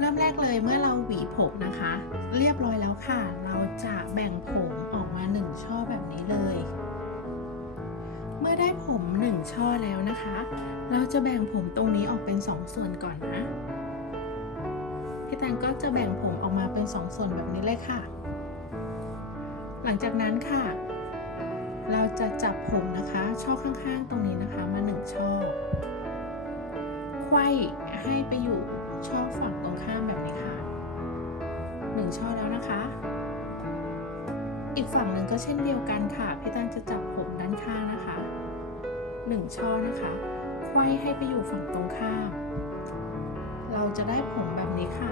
เริ่มแรกเลยเมื่อเราหวีผมนะคะ เรียบร้อยแล้วค่ะ เราจะแบ่งผมออกมาหนึ่งช่อแบบนี้เลย เมื่อได้ผมหนึ่งช่อแล้วนะคะ เราจะแบ่งผมตรงนี้ออกเป็นสองส่วนก่อนนะพี่แตนก็จะแบ่งผมออกมาเป็นสองส่วนแบบนี้เลยค่ะ หลังจากนั้นค่ะ เราจะจับผมนะคะ ช่อข้างๆ ตรงนี้นะคะมาหนึ่งช่อ ไขว้ให้ไปอยู่ช่อฝั่งตรงข้ามแบบนี้ค่ะหนึ่งช่อแล้วนะคะ อีกฝั่งหนึ่งก็เช่นเดียวกันค่ะพี่ตันจะจับผมด้านข้างนะคะหนึ่งช่อนะคะไขว้ให้ไปอยู่ฝั่งตรงข้าม เราจะได้ผมแบบนี้ค่ะ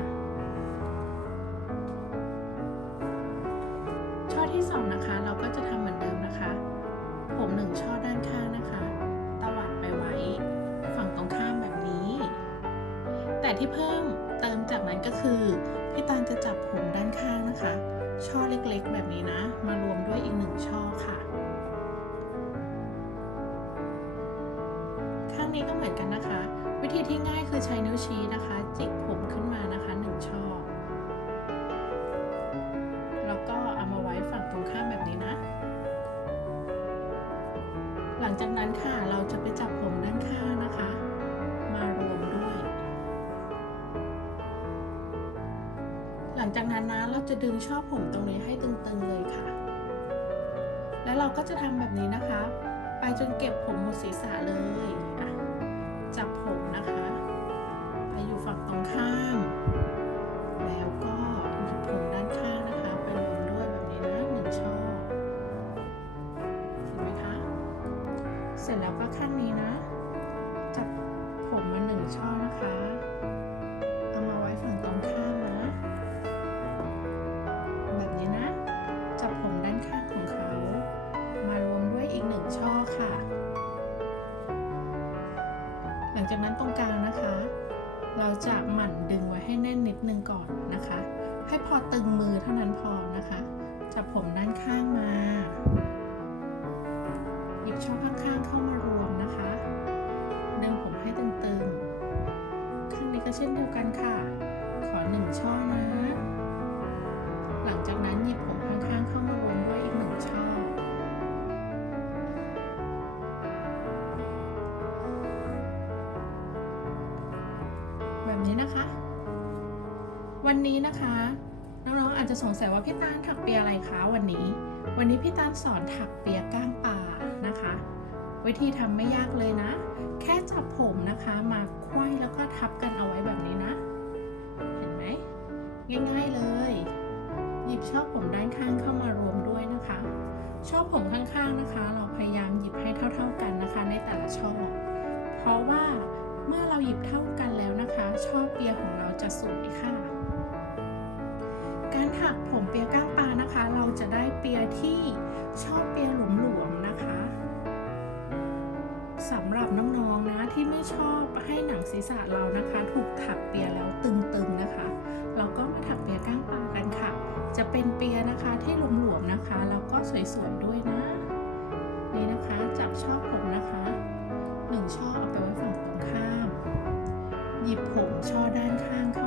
ับผมด้านข้างนะคะ ช่อเล็กๆ แบบนี้นะ มารวมด้วยอีกหนึ่งช่อค่ะ ข้างนี้ก็เหมือนกันนะคะ วิธีที่ง่ายคือใช้นิ้วชี้นะคะ จิกผมขึ้นมานะคะหนึ่งช่อ แล้วก็เอามาไว้ฝั่งตรงข้ามแบบนี้นะ หลังจากนั้นค่ะเราจะไปจับผมด้านข้างนะคะ มารวมด้วย งจากนั้นนะเราจะดึงช่อผมตรงนี้ให้ตึงๆเลยค่ะ แล้วเราก็จะทำแบบนี้นะคะ ไปจนเก็บผมหมดศีรษะเลยจับผมนะคะ ไปอยู่ฝั่งตรงข้ามแล้วก็หยิบผมด้านข้างนะคะ ไปรวมด้วยแบบนี้นะหนึ่งช่อเห็นไหมคะ เสร็จแล้วก็ข้างนี้นะ ตึงมือเท่านั้นพอนะคะ จับผมด้านข้างมา หยิบช่อข้างๆเข้ามารวมนะคะ ดึงผมให้ตึงๆ ข้างนี้ก็เช่นเดียวกันค่ะ ขอหนึ่งช่อนะ หลังจากนั้นหยิบผมข้างๆเข้ามารวมด้วยอีกหนึ่งช่อแบบนี้นะคะ วันนี้นะคะ น้องๆอาจจะสงสัยว่าพี่ตาลถักเปียอะไรคะวันนี้ วันนี้พี่ตาลสอนถักเปียก้างป่านะคะ วิธีทำไม่ยากเลยนะ แค่จับผมนะคะมาไขว้แล้วก็ทับกันเอาไว้แบบนี้นะ เห็นไหมง่ายๆเลย หยิบช่อผมด้านข้างเข้ามารวมด้วยนะคะช่อผมข้างๆนะคะ เราพยายามหยิบให้เท่า ๆกันนะคะ ในแต่ละช่อเพราะว่าเมื่อเราหยิบเท่ากันแล้วนะคะช่อเปียของเราจะสวยค่ะ การถักผมเปียก้างปลานะคะ เราจะได้เปียที่ช่อเปียหลวมๆนะคะสำหรับน้องๆนะที่ไม่ชอบให้หนังศีรษะเรานะคะ ถูกถักเปียแล้วตึงๆนะคะ เราก็มาถักเปียก้างปลากันค่ะ จะเป็นเปียนะคะที่หลวมๆนะคะแล้วก็สวยๆด้วยนะนี่นะคะจับช่อผมนะคะหนึ่งช่อเอาไปไว้ฝั่งตรงข้าม หยิบผมช่อด้านข้างเข้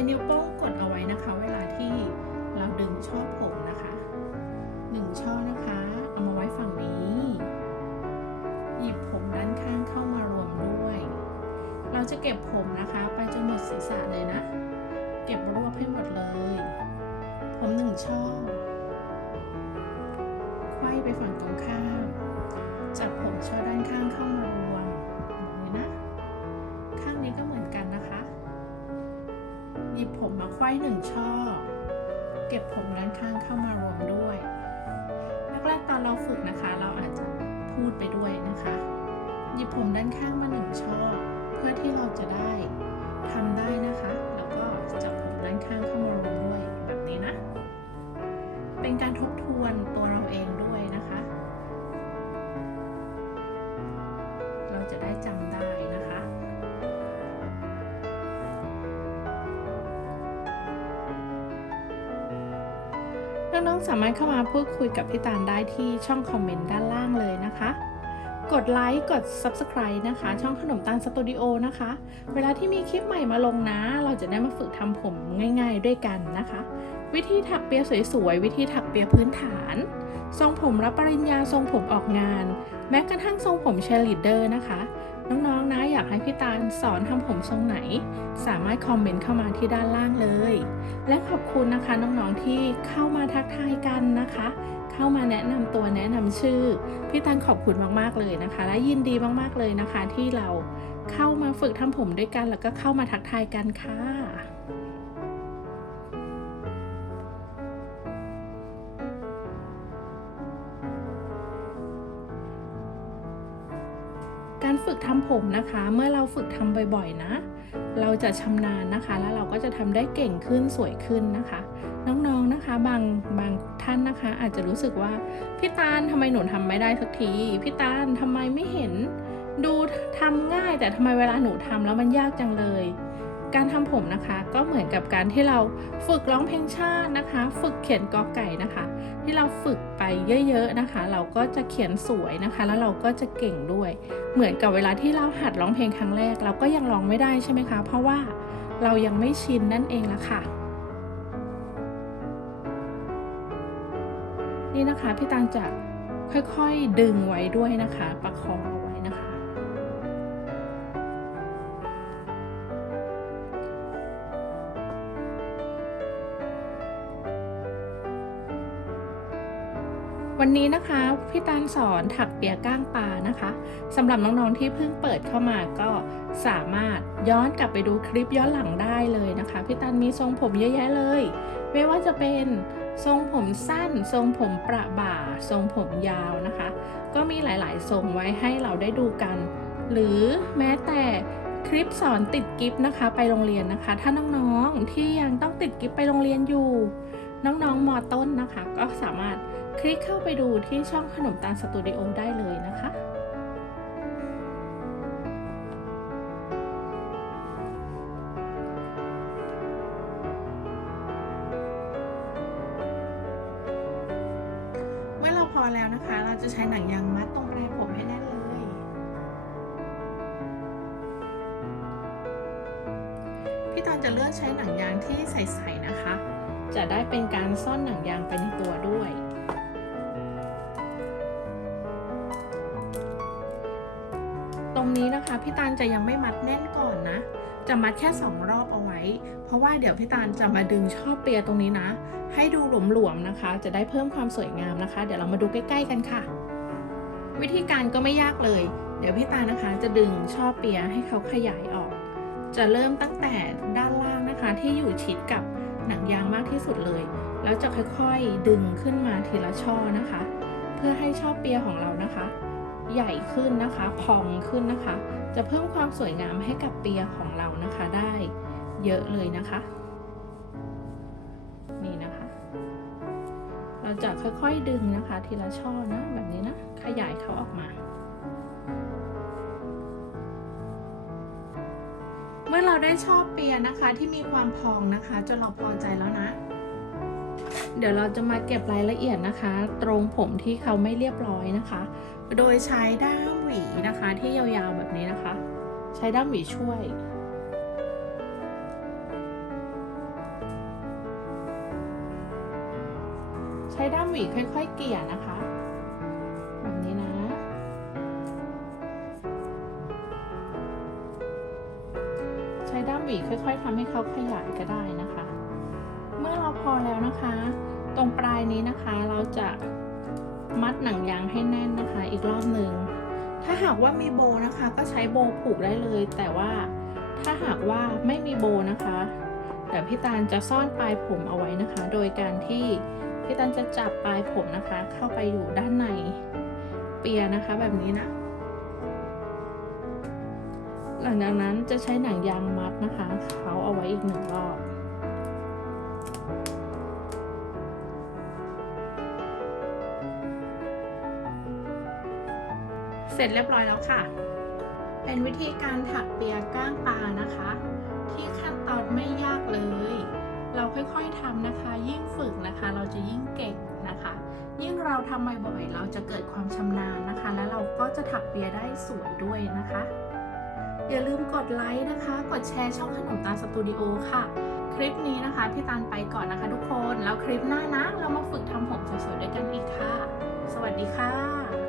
ใช้นิ้วโป้งกดเอาไว้นะคะ เวลาที่เราดึงช่อผมนะคะหนึ่งช่อนะคะ เอามาไว้ฝั่งนี้ หยิบผมด้านข้างเข้ามารวมด้วย เราจะเก็บผมนะคะ ไปจนหมดศีรษะเลยนะ เก็บรวบให้หมดเลย ผมหนึ่งช่อไขว้ไปฝั่งตรงข้ามจับผมช่อด้านข้างเข้ามารวม ผมมาไขว้หนึ่งช่อ เก็บผมด้านข้างเข้ามารวมด้วยแรกๆตอนเราฝึกนะคะ เราอาจจะพูดไปด้วยนะคะ หยิบผมด้านข้างมาหนึ่งช่อ เพื่อที่เราจะได้ทำได้นะคะ แล้วก็จับผมด้านข้างเข้ามารวมด้วยแบบนี้นะ เป็นการทบทวนตัวเราเองด้วยนะคะ เราจะได้จำได้ น้องๆสามารถเข้ามาพูดคุยกับพี่ตาลได้ที่ช่องคอมเมนต์ด้านล่างเลยนะคะ กดไลค์กด Subscribe นะคะ ช่องขนมตาลสตูดิโอนะคะ เวลาที่มีคลิปใหม่มาลงนะ เราจะได้มาฝึกทำผมง่ายๆด้วยกันนะคะ วิธีถักเปียสวยๆ วิธีถักเปียพื้นฐาน ทรงผมรับปริญญาทรงผมออกงาน แม้กระทั่งทรงผมเชลิเดอร์นะคะ น้องๆนะอยากให้พี่ตาลสอนทำผมทรงไหน สามารถคอมเมนต์เข้ามาที่ด้านล่างเลย และขอบคุณนะคะน้องๆที่เข้ามาทักทายกันนะคะ เข้ามาแนะนำตัวแนะนำชื่อ พี่ตาลขอบคุณมากๆเลยนะคะ และยินดีมากๆเลยนะคะที่เราเข้ามาฝึกทำผมด้วยกันแล้วก็เข้ามาทักทายกันค่ะ การฝึกทำผมนะคะ เมื่อเราฝึกทำบ่อยๆนะ เราจะชำนาญนะคะ แล้วเราก็จะทำได้เก่งขึ้นสวยขึ้นนะคะ น้องๆนะคะ บางบางท่านนะคะ อาจจะรู้สึกว่าพี่ตาลทำไมหนูทำไม่ได้สักทีพี่ตาลทำไมไม่เห็น ดูทำง่ายแต่ทำไมเวลาหนูทำแล้วมันยากจังเลยการทำผมนะคะก็เหมือนกับการที่เราฝึกร้องเพลงชาตินะคะ ฝึกเขียนกอไก่นะคะ ที่เราฝึกไปเยอะๆนะคะ เราก็จะเขียนสวยนะคะ แล้วเราก็จะเก่งด้วย เหมือนกับเวลาที่เราหัดร้องเพลงครั้งแรก เราก็ยังร้องไม่ได้ใช่ไหมคะ เพราะว่าเรายังไม่ชินนั่นเองละค่ะนี่นะคะพี่ตังจะค่อยๆดึงไว้ด้วยนะคะ ประคอง วันนี้นะคะพี่ตาลสอนถักเปียก้างปลานะคะสำหรับน้องๆที่เพิ่งเปิดเข้ามาก็สามารถย้อนกลับไปดูคลิปย้อนหลังได้เลยนะคะพี่ตาลมีทรงผมเยอะแยะเลย ไม่ว่าจะเป็นทรงผมสั้น ทรงผมประบ่า ทรงผมยาวนะคะ ก็มีหลายๆทรงไว้ให้เราได้ดูกัน หรือแม้แต่คลิปสอนติดกิฟต์นะคะไปโรงเรียนนะคะ ถ้าน้องๆที่ยังต้องติดกิฟต์ไปโรงเรียนอยู่ น้องๆมอต้นนะคะ ก็สามารถ คลิกเข้าไปดูที่ช่องขนมตาลสตูดิโอได้เลยนะคะ เมื่อเราพอแล้วนะคะ เราจะใช้หนังยางมัดตรงปลายผมให้แน่นเลย พี่ตอนจะเลือกใช้หนังยางที่ใสๆนะคะ จะได้เป็นการซ่อนหนังยางไปในตัวด้วย รงนี้นะคะพี่ตาลจะยังไม่มัดแน่นก่อนนะ จะมัดแค่สองรอบเอาไว้ เพราะว่าเดี๋ยวพี่ตาลจะมาดึงช่อเปียตรงนี้นะ ให้ดูหลวมๆนะคะ จะได้เพิ่มความสวยงามนะคะ เดี๋ยวเรามาดูใกล้ ๆ กันค่ะ วิธีการก็ไม่ยากเลย เดี๋ยวพี่ตาลนะคะจะดึงช่อเปียให้เขาขยายออก จะเริ่มตั้งแต่ด้านล่างนะคะ ที่อยู่ชิดกับหนังยางมากที่สุดเลย แล้วจะค่อยๆดึงขึ้นมาทีละช่อนะคะ เพื่อให้ช่อเปียของเรานะคะ ใหญ่ขึ้นนะคะพองขึ้นนะคะ จะเพิ่มความสวยงามให้กับเปียของเรานะคะได้เยอะเลยนะคะ นี่นะคะ เราจะค่อยๆดึงนะคะ ทีละช่อนะแบบนี้นะ ขยายเขาออกมา เมื่อเราได้ช่อเปียนะคะที่มีความพองนะคะจนเราพอใจแล้วนะเดี๋ยวเราจะมาเก็บรายละเอียดนะคะ ตรงผมที่เขาไม่เรียบร้อยนะคะ โดยใช้ด้ามหวีนะคะ ที่ยาวๆแบบนี้นะคะ ใช้ด้ามหวีช่วยใช้ด้ามหวีค่อย ๆ เกี่ยนะคะ แบบนี้นะ ใช้ด้ามหวีค่อย ๆทำให้เขาขยายก็ได้นะคะ เมื่อเราพอแล้วนะคะ ตรงปลายนี้นะคะเราจะ มัดหนังยางให้แน่นนะคะ อีกรอบหนึ่ง ถ้าหากว่ามีโบนะคะ ก็ใช้โบผูกได้เลย แต่ว่าถ้าหากว่าไม่มีโบนะคะเดี๋ยวพี่ตาลจะซ่อนปลายผมเอาไว้นะคะ โดยการที่พี่ตาลจะจับปลายผมนะคะ เข้าไปอยู่ด้านในเปียนะคะแบบนี้นะ หลังจากนั้นจะใช้หนังยางมัดนะคะเขาเอาไว้อีกหนึ่งรอบ เสร็จเรียบร้อยแล้วค่ะ เป็นวิธีการถักเปียก้างปลานะคะ ที่ขั้นตอนไม่ยากเลย เราค่อยๆทำนะคะ ยิ่งฝึกนะคะ เราจะยิ่งเก่งนะคะ ยิ่งเราทำบ่อยๆเราจะเกิดความชำนาญนะคะ แล้วเราก็จะถักเปียได้สวยด้วยนะคะ อย่าลืมกดไลค์นะคะ กดแชร์ช่องขนมตาลสตูดิโอค่ะคลิปนี้นะคะพี่ตาลไปก่อนนะคะทุกคน แล้วคลิปหน้านะ เรามาฝึกทำผมสวยๆด้วยกันอีกค่ะ สวัสดีค่ะ